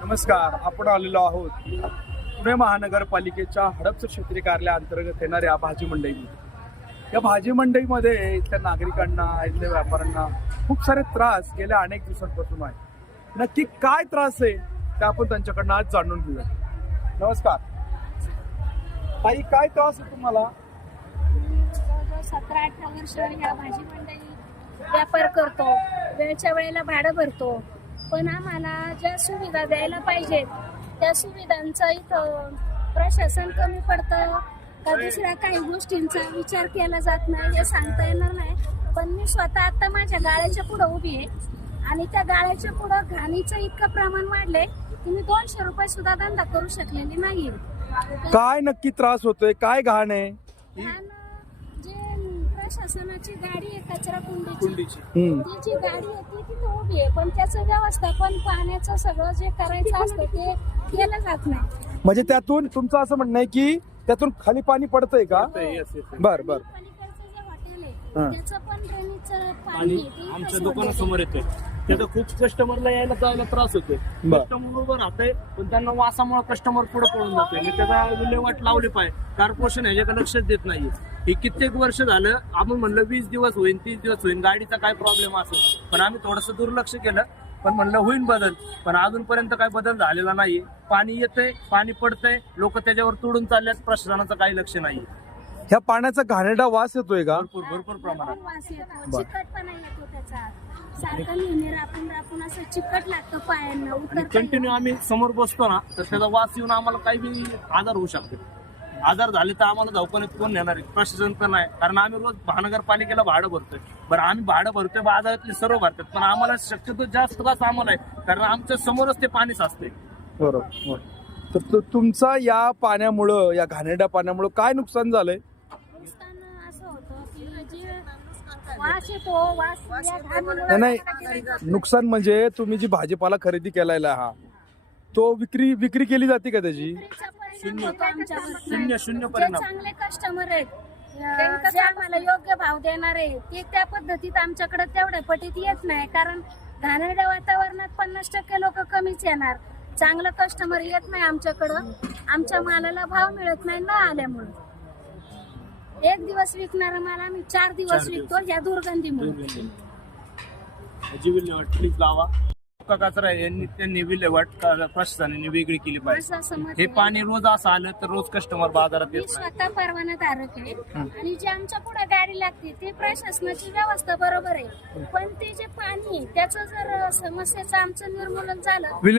नमस्कार. आपण आलेलो आहोत पुणे महानगरपालिकेच्या हडपसर क्षेत्रीय कार्यालयाअंतर्गत येणाऱ्या भाजी मंडईमध्ये. या भाजी मंडईमध्ये इथल्या नागरिकांना, इथल्या व्यापाऱ्यांना खूप सारे त्रास गेल्या अनेक दिवसांपासून आहे. नक्की काय त्रास आहे ते आपण त्यांच्याकडनं आज जाणून घेऊया. नमस्कार ताई, काय त्रास आहे तुम्हाला? 17-18 वर्ष ह्या भाजी मंडई व्यापार करतो, वेळच्या वेळेला भाडं भरतो, पण आम्हाला ज्या सुविधा द्यायला पाहिजेत त्या सुविधांचा इथं प्रशासन कमी पडतं का दुसऱ्या काही गोष्टींचा विचार केला जात नाही हे सांगता येणार नाही. पण मी स्वतः आता माझ्या गाळ्याच्या पुढं उभी आहे आणि त्या गाळ्याच्या पुढं घाणीचं इतकं प्रमाण वाढलंय की मी 200 रुपये सुद्धा धंदा करू शकलेली नाहीये. काय नक्की त्रास होतोय? काय घाण आहे? जे प्रशासनाची गाडी आहे कचरा कुंडीची हम्म. ती जी गाडी आहे ती तिथं उभी आहे, पण त्याचं व्यवस्थापन पाण्याचं सगळं जे करायचं असतं ते केलं जात नाही. म्हणजे त्यातून तुमचं असं म्हणणं आहे की त्यातून खाली पाणी पडतंय का? बर बर. पलीकडचं जे हॉटेल हा. आहे त्याचं पण ड्रेनेजचं पाणी आणि आहे, ते आमच्या इथं दुकानासमोर येतोय. त्याचा खूप कस्टमरला यायला जायला त्रास होतोय. बर. कस्टमर उभं राहतंय पण त्यांना वासामुळे कस्टमर पुढे पडून जातोय. मी त्याचा विल्हेवाट लावली पाहिजे. कॉर्पोरेशन ह्याच्याकडे लक्षच देत नाहीये. हे कित्येक वर्ष झालं आपण म्हणलं 20 दिवस होईल, 30 दिवस होईल, गाडीचा काय प्रॉब्लेम असेल, पण आम्ही थोडंसं दुर्लक्ष केलं. पण म्हणलं होईल बदल, पण अजूनपर्यंत काय बदल झालेला नाहीये. पाणी येतंय, पाणी पडतंय, लोक त्याच्यावर तुडून चालल्यात, प्रशासनाचं काही लक्ष नाहीये. ह्या पाण्याचा घाणेरडा वास येतोय का? भरपूर प्रमाणात. पण वास येतो, चिकटपणा येतो त्याचा. सारखं नेहमी रापून असं चिकट लागतं पायांना, उतरता कंटिन्यू आम्ही समोर बसतो ना तर त्याचा वास येऊन आम्हाला काही बी आजार होऊ शकते. आजार झाले तर आम्हाला दवाखान्यात कोण नेणार आहे? प्रशासन तर नाही, कारण आम्ही रोज महानगरपालिकेला भाडं भरतोय. बरं, आम्ही भाडं भरतोय, बाजारातले सर्व भरतात, पण आम्हाला शक्यतो जास्त त्रास आम्हाला आहे, कारण आमच्या समोरच ते पाणी साचते. बरोबर. तर तुमचा या पाण्यामुळं, या घाणेरड्या पाण्यामुळं काय नुकसान झालंय? नुकसान असं होतं की जे वास येतो, वास या घाणीमुळे नाही, नुकसान म्हणजे तुम्ही जी भाजीपाला खरेदी केलाय हा, तो विक्री केली जाते का त्याची? शून्य जे परिणाम. चांगले कस्टमर आहेत, जे आम्हाला योग्य भाव देणार आहे ते त्या पद्धतीत आमच्याकडे तेवढ्या पटीत येत नाही, कारण घाणेरड्या वातावरणात 50% लोक कमीच येणार. चांगलं कस्टमर येत नाही आमच्याकडं, आमच्या मालाला भाव मिळत नाही न आल्यामुळे. एक दिवस विकणारा माल आम्ही 4 दिवस विकतो या दुर्गंधीमुळे. याची विल्हेवाट प्लीज लावा. सुका कचरा आहे, त्यांनी विल्हेवाट प्रशासनाने वेगळी केली पाहिजे. असं मत हे आहे. पाणी रोज असं आलं तर रोज कस्टमर बाजारात मी येत नाही. स्वतः परवानाधारक आहे आणि जे आमच्या पुढे गाडी लागते ते प्रशासनाची व्यवस्था बरोबर आहे, पण ते जे पाणी आहे त्याचं जर समस्येचं आमचं निर्मूलन झालं